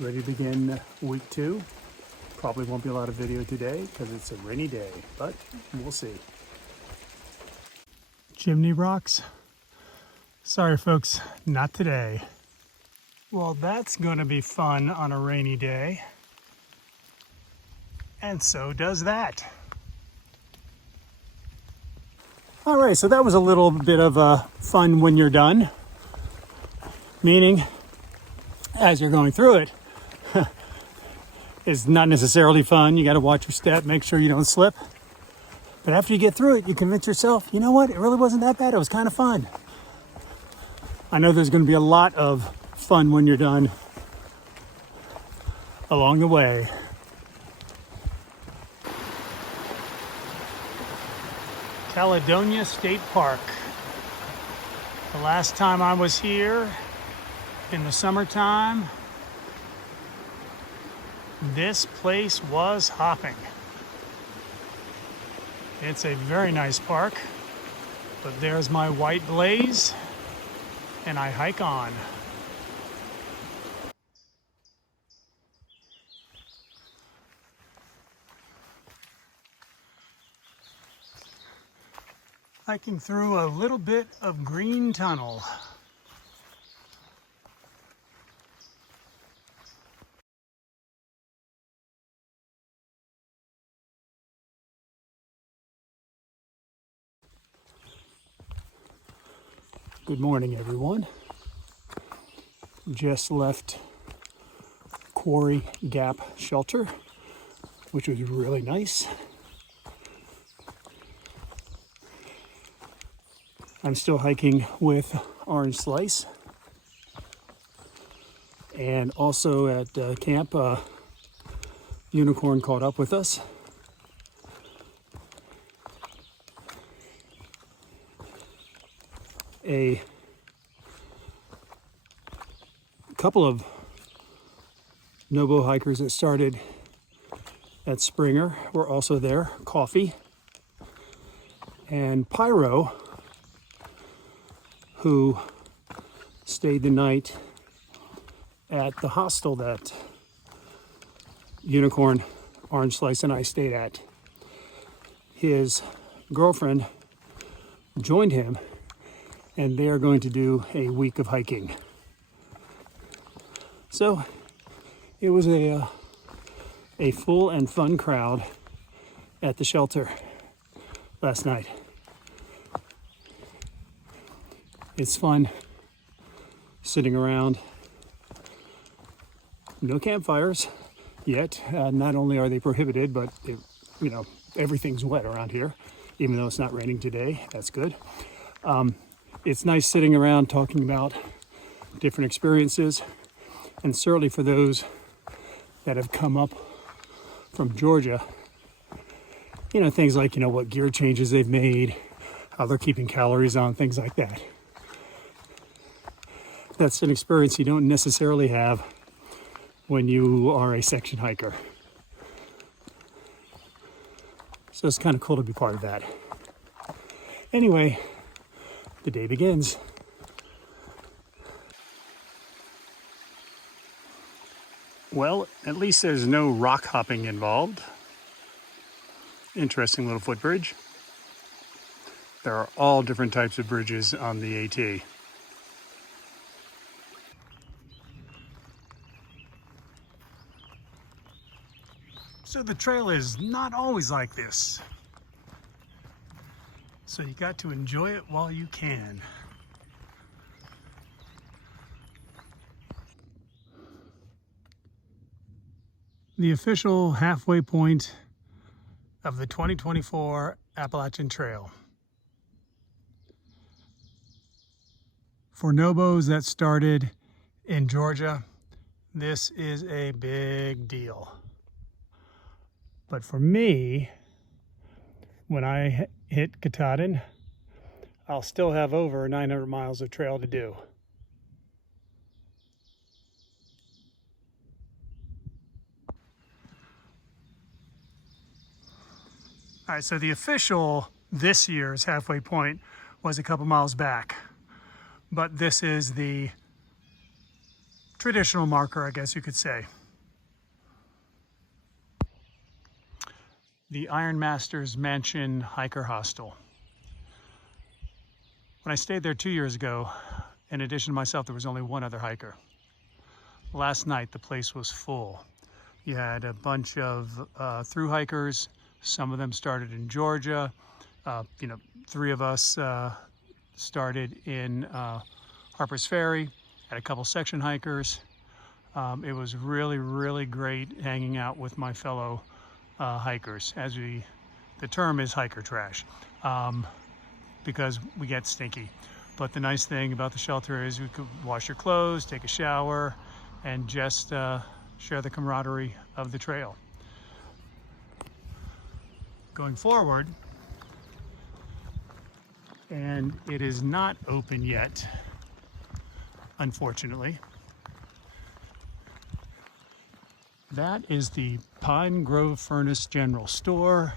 Ready to begin week 2. Probably won't be a lot of video today because it's a rainy day, but we'll see. Chimney rocks? Sorry folks, not today. Well, that's gonna be fun on a rainy day. And so does that. All right, so that was a little bit of fun when you're done. Meaning, as you're going through it, it's not necessarily fun. You got to watch your step, make sure you don't slip. But after you get through it, you convince yourself, you know what? It really wasn't that bad. It was kind of fun. I know there's going to be a lot of fun when you're done along the way. Caledonia State Park. The last time I was here in the summertime, this place was hopping. It's a very nice park, but there's my white blaze, and I hike on. Hiking through a little bit of green tunnel. Good morning, everyone. Just left Quarry Gap Shelter, which was really nice. I'm still hiking with Orange Slice, and also at camp, Unicorn caught up with us. A couple of Nobo hikers that started at Springer were also there. Coffee and Pyro, who stayed the night at the hostel that Unicorn, Orange Slice, and I stayed at. His girlfriend joined him, and they are going to do a week of hiking. So it was a full and fun crowd at the shelter last night. It's fun sitting around. No campfires yet. Not only are they prohibited, but everything's wet around here, even though it's not raining today. That's good. It's nice sitting around talking about different experiences, and certainly for those that have come up from Georgia, things like, what gear changes they've made, how they're keeping calories on, things like that. That's an experience you don't necessarily have when you are a section hiker. So it's kind of cool to be part of that. Anyway, the day begins. Well, at least there's no rock hopping involved. Interesting little footbridge. There are all different types of bridges on the AT. So the trail is not always like this. So you got to enjoy it while you can. The official halfway point of the 2024 Appalachian Trail. For Nobos that started in Georgia, this is a big deal. But for me, when I hit Katahdin, I'll still have over 900 miles of trail to do. All right, so the official this year's halfway point was a couple miles back, but this is the traditional marker, I guess you could say. The Iron Masters Mansion Hiker Hostel. When I stayed there 2 years ago, in addition to myself, there was only one other hiker. Last night, the place was full. You had a bunch of through hikers. Some of them started in Georgia. 3 of us started in Harper's Ferry, had a couple section hikers. It was really, really great hanging out with my fellow hikers. The term is hiker trash, because we get stinky. But the nice thing about the shelter is we could wash your clothes, take a shower, and just share the camaraderie of the trail. Going forward, and it is not open yet, unfortunately. That is the Pine Grove Furnace General Store,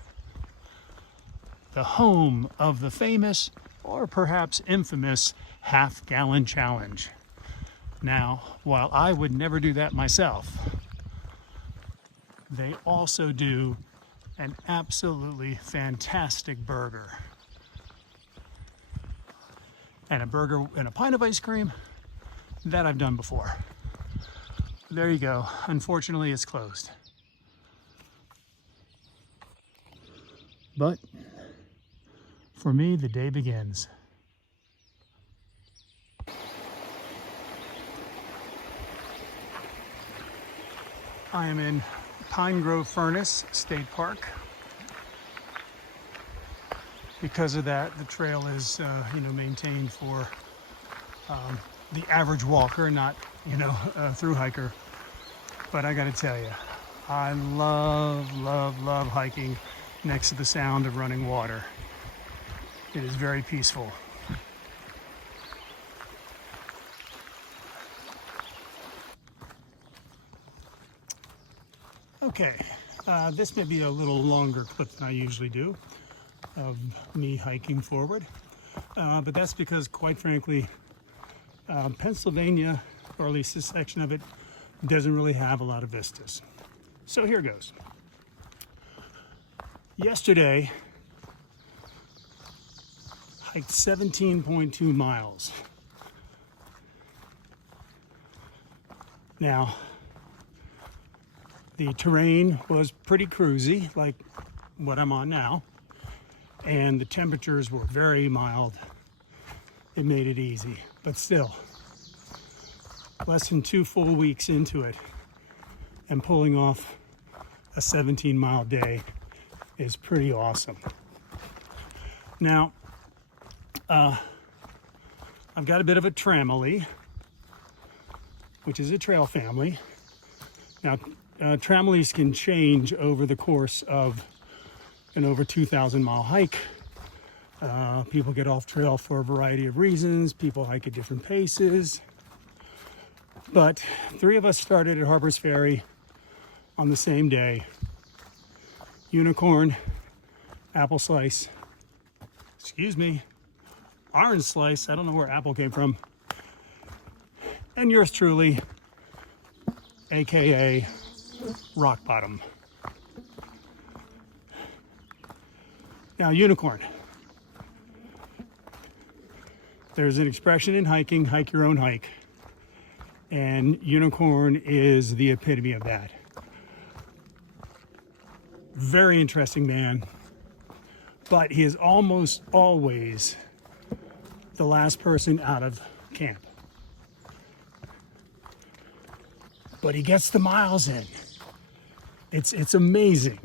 the home of the famous, or perhaps infamous, half-gallon challenge. Now, while I would never do that myself, they also do an absolutely fantastic burger. And a burger and a pint of ice cream, that I've done before. There you go. Unfortunately, it's closed. But for me, the day begins. I am in Pine Grove Furnace State Park. Because of that, the trail is maintained for the average walker, not a through hiker. But I got to tell you, I love hiking next to the sound of running water. It is very peaceful. Okay, this may be a little longer clip than I usually do of me hiking forward, but that's because, quite frankly, Pennsylvania, or at least this section of it, doesn't really have a lot of vistas. So here goes. Yesterday, hiked 17.2 miles. Now, the terrain was pretty cruisy, like what I'm on now, and the temperatures were very mild. It made it easy, but still, less than 2 full weeks into it, and pulling off a 17-mile day is pretty awesome. Now, I've got a bit of a tramily, which is a trail family. Now, tramilies can change over the course of an over 2,000-mile hike. People get off trail for a variety of reasons. People hike at different paces. But 3 of us started at Harper's Ferry on the same day. Unicorn, apple slice, orange slice, I don't know where apple came from, and yours truly, aka Rock Bottom. Now, unicorn. There's an expression in hiking, hike your own hike, and unicorn is the epitome of that. Very interesting man, but he is almost always the last person out of camp. But he gets the miles in. It's amazing.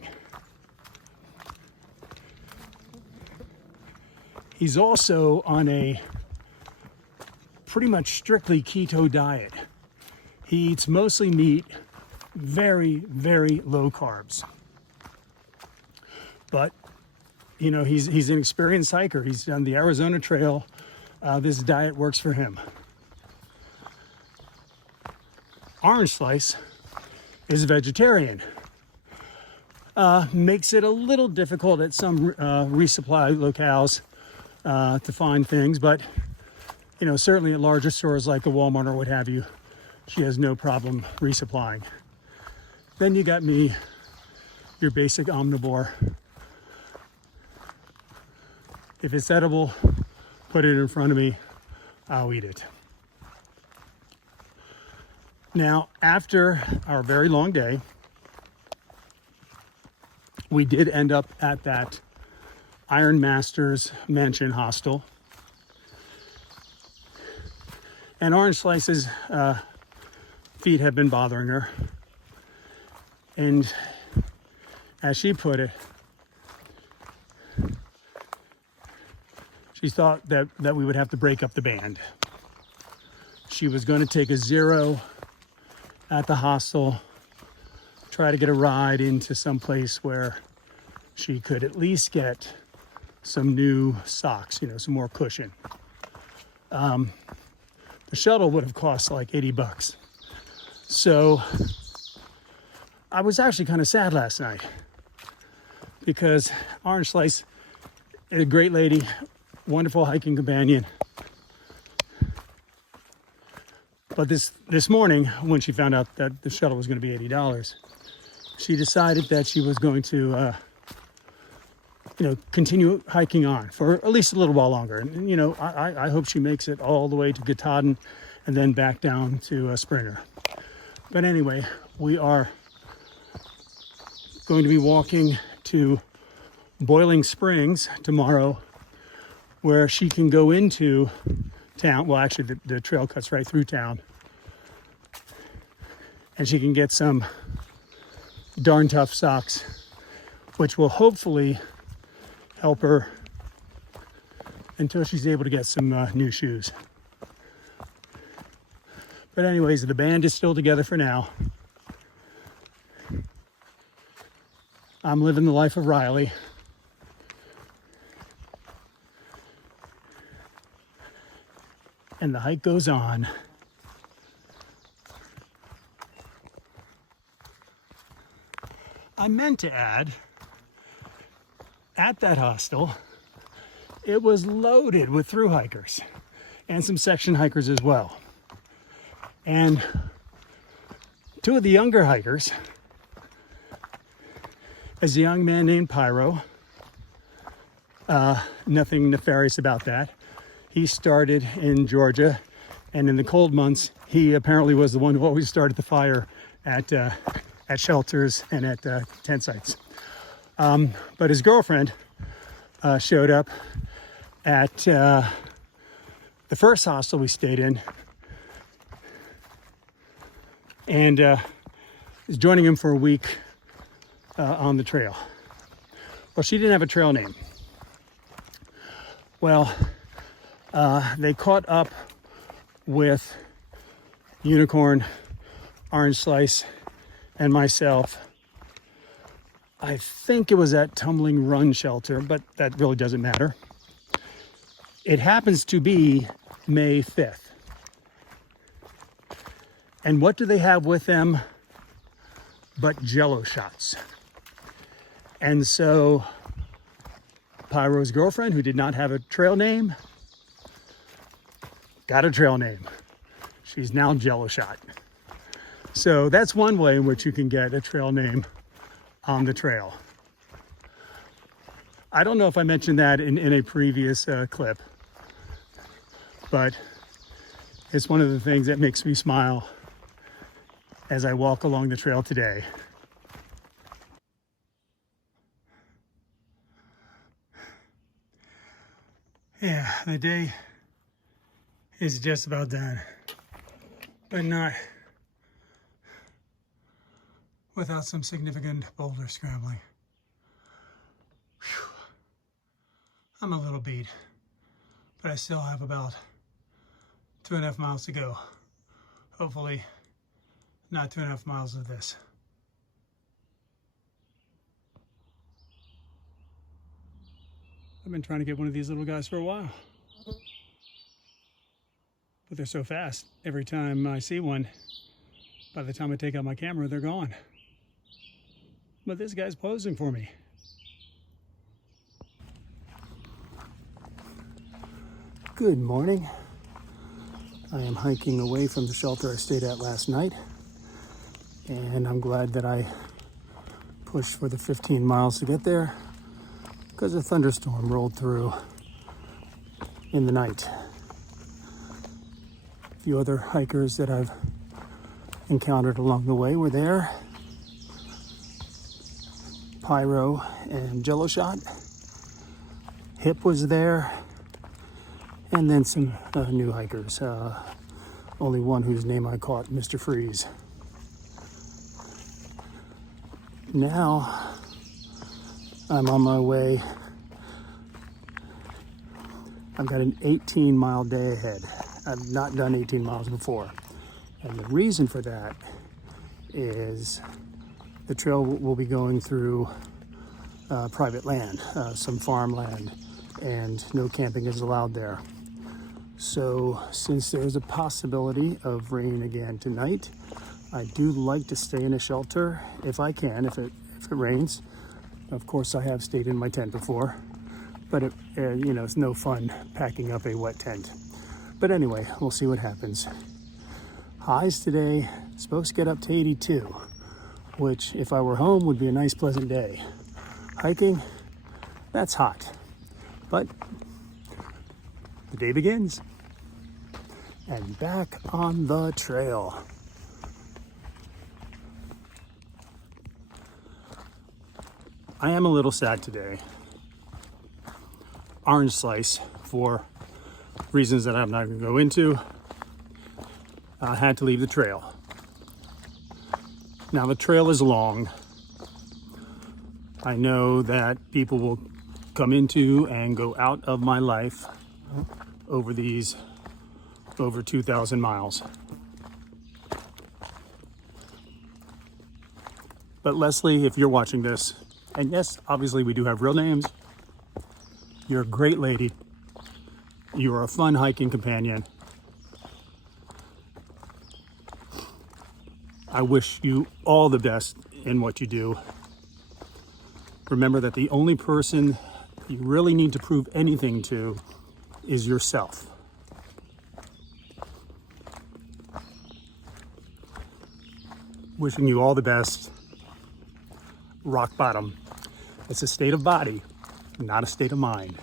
He's also on a pretty much strictly keto diet. He eats mostly meat, very, very low carbs. But, he's an experienced hiker. He's done the Arizona Trail. This diet works for him. Orange Slice is a vegetarian. Makes it a little difficult at some resupply locales to find things, but certainly at larger stores like a Walmart or what have you, she has no problem resupplying. Then you got me, your basic omnivore. If it's edible, put it in front of me, I'll eat it. Now, after our very long day, we did end up at that Iron Masters Mansion hostel. And Orange Slice's feet have been bothering her. And as she put it, she thought that we would have to break up the band. She was going to take a 0 at the hostel, try to get a ride into some place where she could at least get some new socks, some more cushion. The shuttle would have cost like $80. So I was actually kind of sad last night because Orange Slice is a great lady, wonderful hiking companion. But this morning, when she found out that the shuttle was going to be $80, she decided that she was going to, continue hiking on for at least a little while longer. And, I hope she makes it all the way to Katahdin and then back down to Springer. But anyway, we are going to be walking to Boiling Springs tomorrow, where she can go into town. Well, actually, the trail cuts right through town. And she can get some darn tough socks, which will hopefully help her until she's able to get some new shoes. But anyways, the band is still together for now. I'm living the life of Riley. And the hike goes on. I meant to add, at that hostel, it was loaded with through hikers and some section hikers as well. And two of the younger hikers is a young man named Pyro. Nothing nefarious about that. He started in Georgia, and in the cold months, he apparently was the one who always started the fire at shelters and at tent sites. But his girlfriend showed up at the first hostel we stayed in, and is joining him for a week on the trail. Well, she didn't have a trail name. Well, they caught up with Unicorn, Orange Slice, and myself. I think it was at Tumbling Run Shelter, but that really doesn't matter. It happens to be May 5th. And what do they have with them but Jello shots? And so Pyro's girlfriend, who did not have a trail name, got a trail name. She's now Jello Shot. So that's one way in which you can get a trail name on the trail. I don't know if I mentioned that in a previous clip, but it's one of the things that makes me smile as I walk along the trail today. Yeah, the day is just about done, but not without some significant boulder scrambling. Whew. I'm a little beat, but I still have about 2.5 miles to go. Hopefully not 2.5 miles of this. I've been trying to get one of these little guys for a while, but they're so fast. Every time I see one, by the time I take out my camera, they're gone. But this guy's posing for me. Good morning. I am hiking away from the shelter I stayed at last night, and I'm glad that I pushed for the 15 miles to get there because a thunderstorm rolled through in the night. A few other hikers that I've encountered along the way were there. Pyro and Jello Shot. Hip was there. And then some new hikers. Only one whose name I caught, Mr. Freeze. Now I'm on my way. I've got an 18-mile day ahead. I've not done 18 miles before. And the reason for that is the trail will be going through private land, some farmland, and no camping is allowed there. So since there's a possibility of rain again tonight, I do like to stay in a shelter if I can, if it rains. Of course, I have stayed in my tent before, but it's no fun packing up a wet tent. But anyway, we'll see what happens. Highs today, supposed to get up to 82, which if I were home would be a nice pleasant day. Hiking, that's hot, but the day begins. And back on the trail. I am a little sad today. Orange slice, for reasons that I'm not going to go into, had to leave the trail. Now the trail is long. I know that people will come into and go out of my life over these over 2,000 miles. But Leslie, if you're watching this, and yes, obviously we do have real names, you're a great lady. You are a fun hiking companion. I wish you all the best in what you do. Remember that the only person you really need to prove anything to is yourself. Wishing you all the best. Rock bottom. It's a state of body, not a state of mind.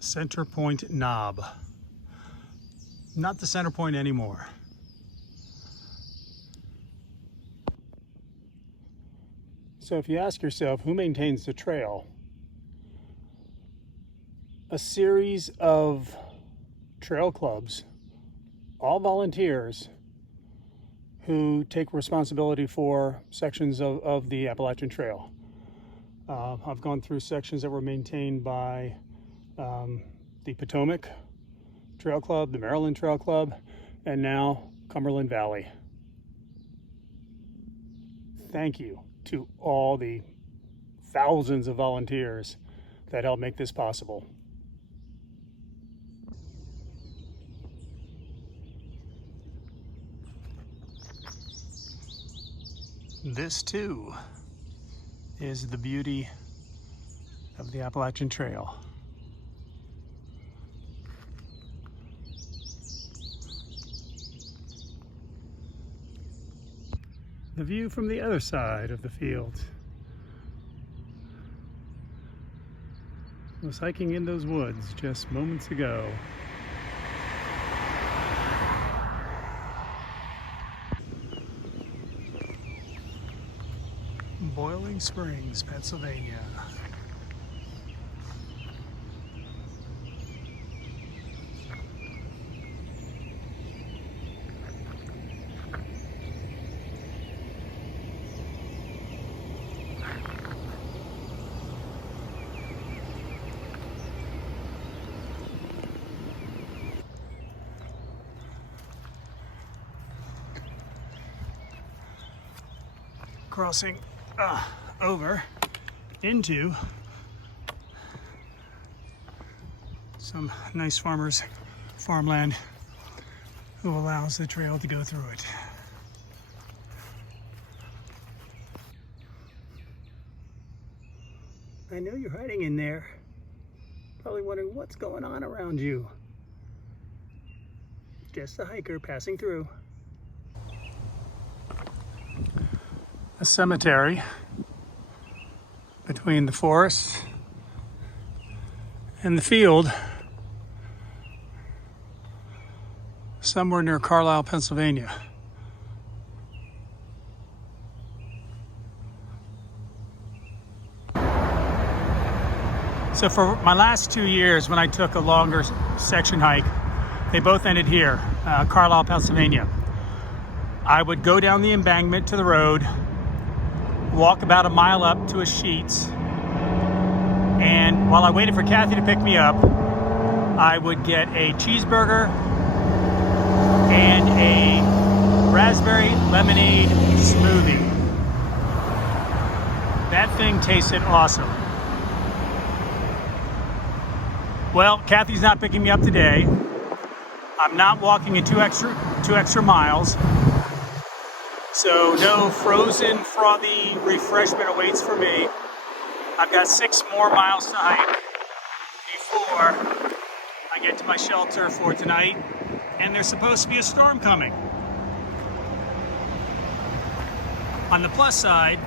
Center point knob. Not the center point anymore. So if you ask yourself, who maintains the trail? A series of trail clubs, all volunteers, who take responsibility for sections of the Appalachian Trail. I've gone through sections that were maintained by the Potomac Trail Club, the Maryland Trail Club, and now Cumberland Valley. Thank you to all the thousands of volunteers that help make this possible. This too is the beauty of the Appalachian Trail. The view from the other side of the field. I was hiking in those woods just moments ago. Boiling Springs, Pennsylvania. Crossing over into some nice farmland who allows the trail to go through it. I know you're hiding in there. Probably wondering what's going on around you. Just a hiker passing through. A cemetery between the forest and the field, somewhere near Carlisle, Pennsylvania. So for my last 2 years, when I took a longer section hike, they both ended here, Carlisle, Pennsylvania. I would go down the embankment to the road, walk about a mile up to a Sheetz, and while I waited for Kathy to pick me up, I would get a cheeseburger and a raspberry lemonade smoothie. That thing tasted awesome. Well, Kathy's not picking me up today. I'm not walking in two extra miles. So no frozen, frothy refreshment awaits for me. I've got 6 more miles to hike before I get to my shelter for tonight. And there's supposed to be a storm coming. On the plus side,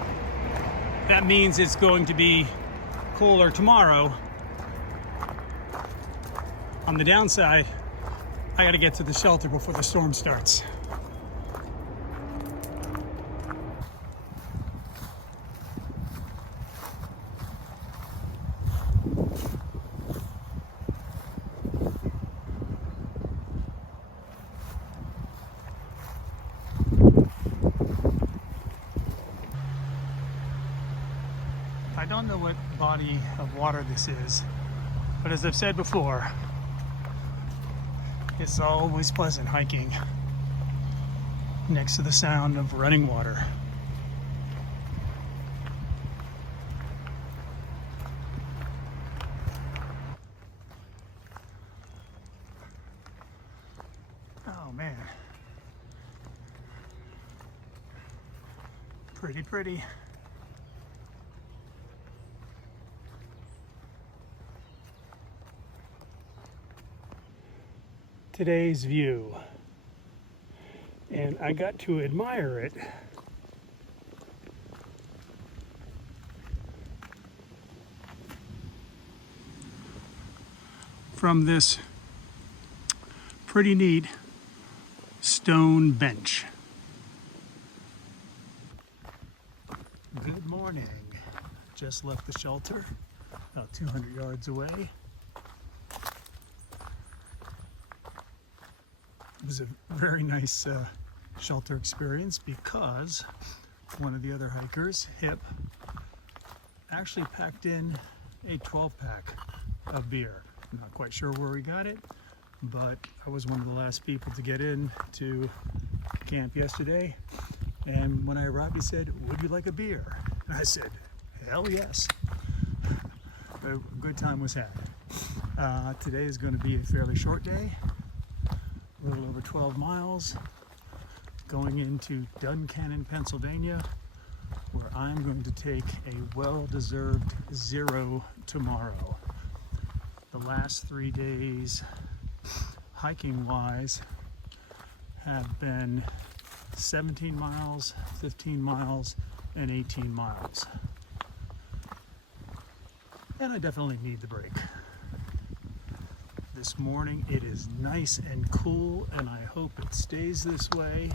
that means it's going to be cooler tomorrow. On the downside, I gotta get to the shelter before the storm starts. I don't know what body of water this is, but as I've said before, it's always pleasant hiking next to the sound of running water. Oh man. Pretty, pretty. Today's view, and I got to admire it from this pretty neat stone bench. Good morning. Just left the shelter, about 200 yards away. It was a very nice shelter experience because one of the other hikers, Hip, actually packed in a 12-pack of beer. I'm not quite sure where we got it, but I was one of the last people to get in to camp yesterday. And when I arrived, he said, "Would you like a beer?" And I said, "Hell yes." A good time was had. Today is going to be a fairly short day. A little over 12 miles, going into Duncannon, Pennsylvania, where I'm going to take a well-deserved 0 tomorrow. The last 3 days, hiking-wise, have been 17 miles, 15 miles, and 18 miles. And I definitely need the break. This morning it is nice and cool, and I hope it stays this way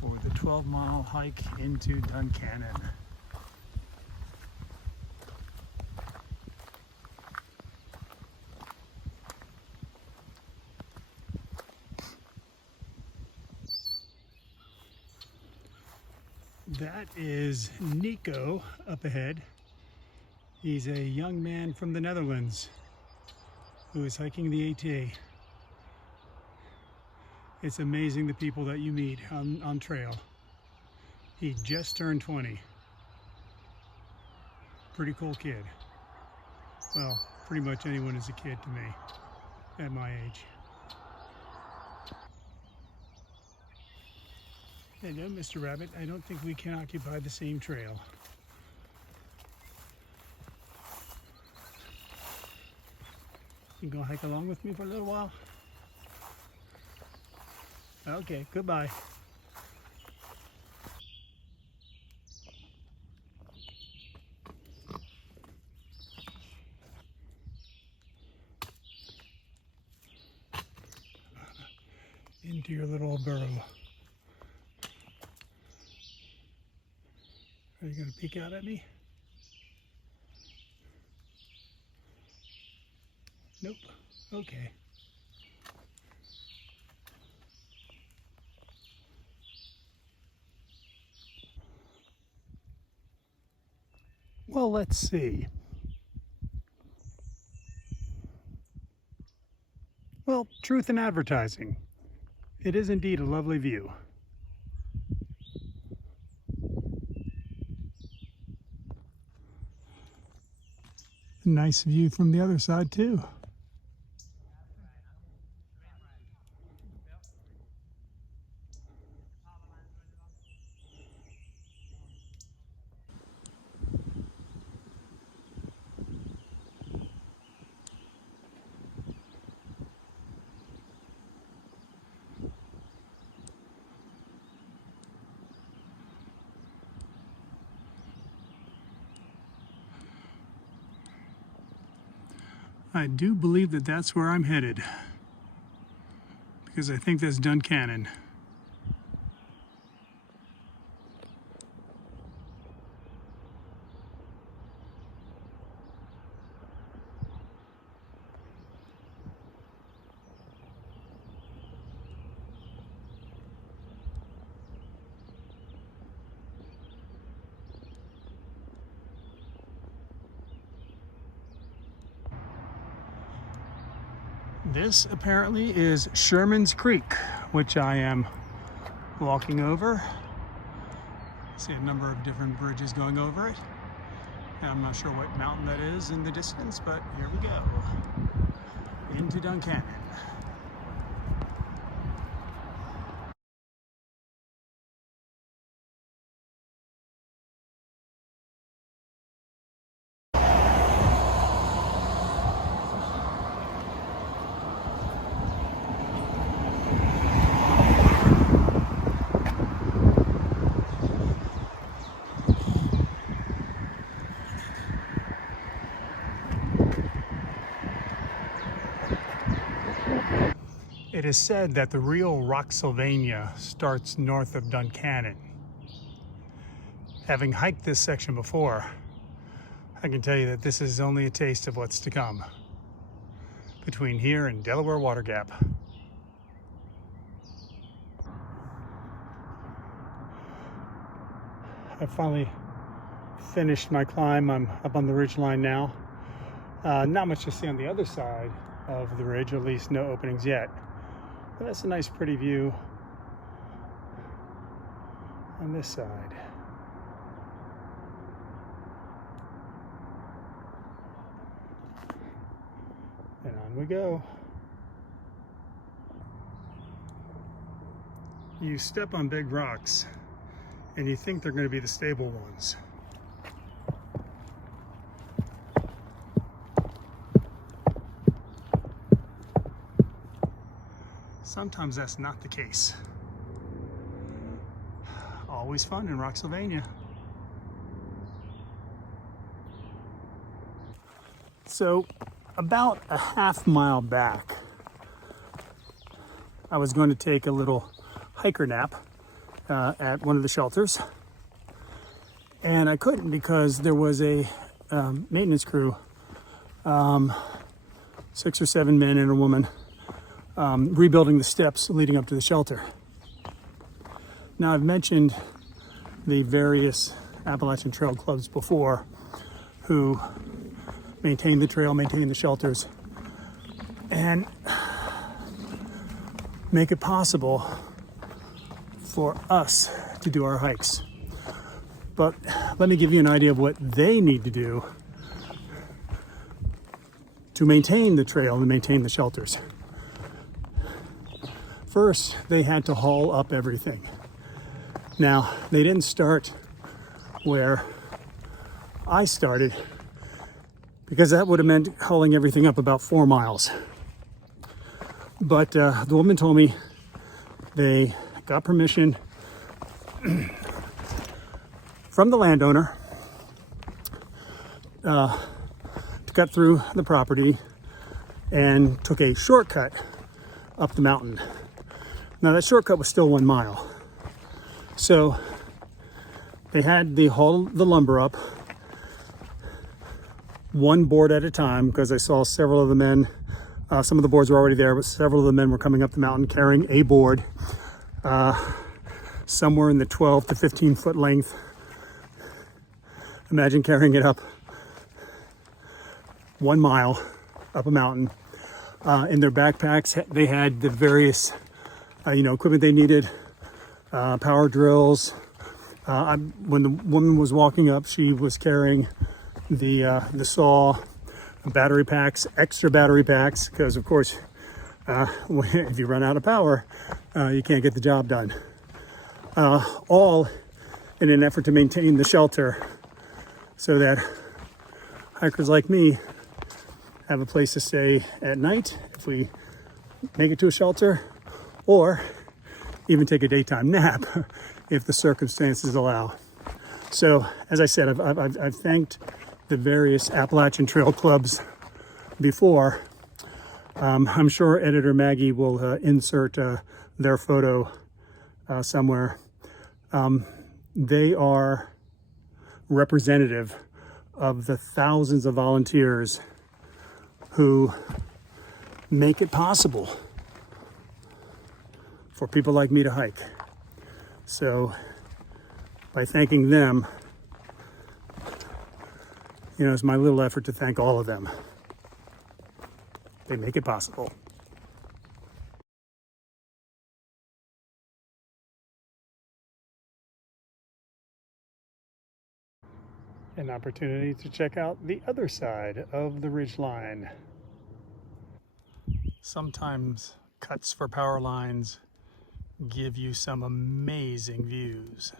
for the 12-mile hike into Duncannon. That is Nico up ahead. He's a young man from the Netherlands who is hiking the AT. It's amazing the people that you meet on trail. He just turned 20. Pretty cool kid. Well, pretty much anyone is a kid to me at my age. Hello, Mr. Rabbit. I don't think we can occupy the same trail. You gonna hike along with me for a little while? Okay, goodbye. Into your little burrow. Are you gonna peek out at me? Nope. Okay. Well, let's see. Well, truth in advertising. It is indeed a lovely view. Nice view from the other side too. I do believe that that's where I'm headed, because I think that's Duncannon. This apparently is Sherman's Creek, which I am walking over. I see a number of different bridges going over it. And I'm not sure what mountain that is in the distance, but here we go. Into Duncannon. It is said that the real Rocksylvania starts north of Duncannon. Having hiked this section before, I can tell you that this is only a taste of what's to come between here and Delaware Water Gap. I finally finished my climb. I'm up on the ridge line now. Not much to see on the other side of the ridge, at least no openings yet. But that's a nice pretty view on this side. And on we go. You step on big rocks and you think they're going to be the stable ones. Sometimes that's not the case. Always fun in Rocksylvania. So about a half mile back, I was going to take a little hiker nap at one of the shelters, and I couldn't because there was a maintenance crew, 6 or 7 men and a woman, rebuilding the steps leading up to the shelter. Now, I've mentioned the various Appalachian Trail clubs before who maintain the trail, maintain the shelters, and make it possible for us to do our hikes. But let me give you an idea of what they need to do to maintain the trail and maintain the shelters. First, they had to haul up everything. Now, they didn't start where I started because that would have meant hauling everything up about 4 miles. But the woman told me they got permission from the landowner to cut through the property and took a shortcut up the mountain. Now that shortcut was still 1 mile. So they had to haul the lumber up one board at a time, because I saw several of the men, some of the boards were already there, but several of the men were coming up the mountain carrying a board, somewhere in the 12 to 15 foot length. Imagine carrying it up 1 mile up a mountain. In their backpacks, they had the various, equipment they needed, power drills. When the woman was walking up, she was carrying the saw, battery packs, extra battery packs, because of course, if you run out of power, you can't get the job done. All in an effort to maintain the shelter so that hikers like me have a place to stay at night if we make it to a shelter, or even take a daytime nap if the circumstances allow. So, as I said, I've thanked the various Appalachian Trail clubs before. I'm sure editor Maggie will insert their photo somewhere. They are representative of the thousands of volunteers who make it possible for people like me to hike. So by thanking them, it's my little effort to thank all of them. They make it possible. An opportunity to check out the other side of the ridgeline. Sometimes cuts for power lines give you some amazing views.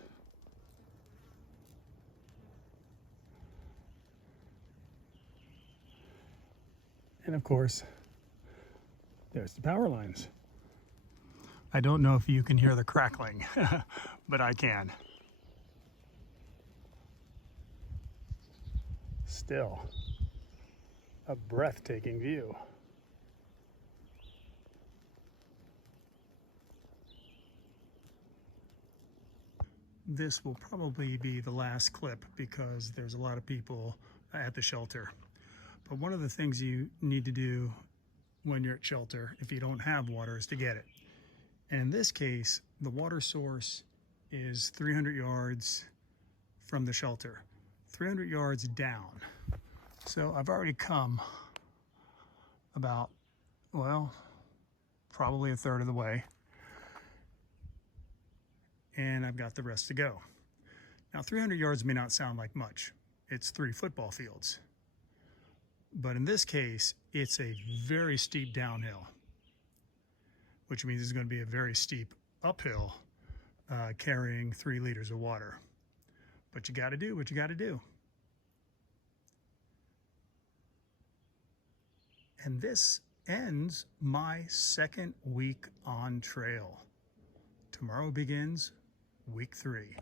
And of course, there's the power lines. I don't know if you can hear the crackling, but I can. Still, a breathtaking view. This will probably be the last clip because there's a lot of people at the shelter. But one of the things you need to do when you're at shelter, if you don't have water, is to get it. And in this case, the water source is 300 yards from the shelter, 300 yards down. So I've already come about, probably a third of the way. And I've got the rest to go. Now, 300 yards may not sound like much. It's 3 football fields. But in this case, it's a very steep downhill, which means it's going to be a very steep uphill carrying 3 liters of water. But you got to do what you got to do. And this ends my second week on trail. Tomorrow begins week 3.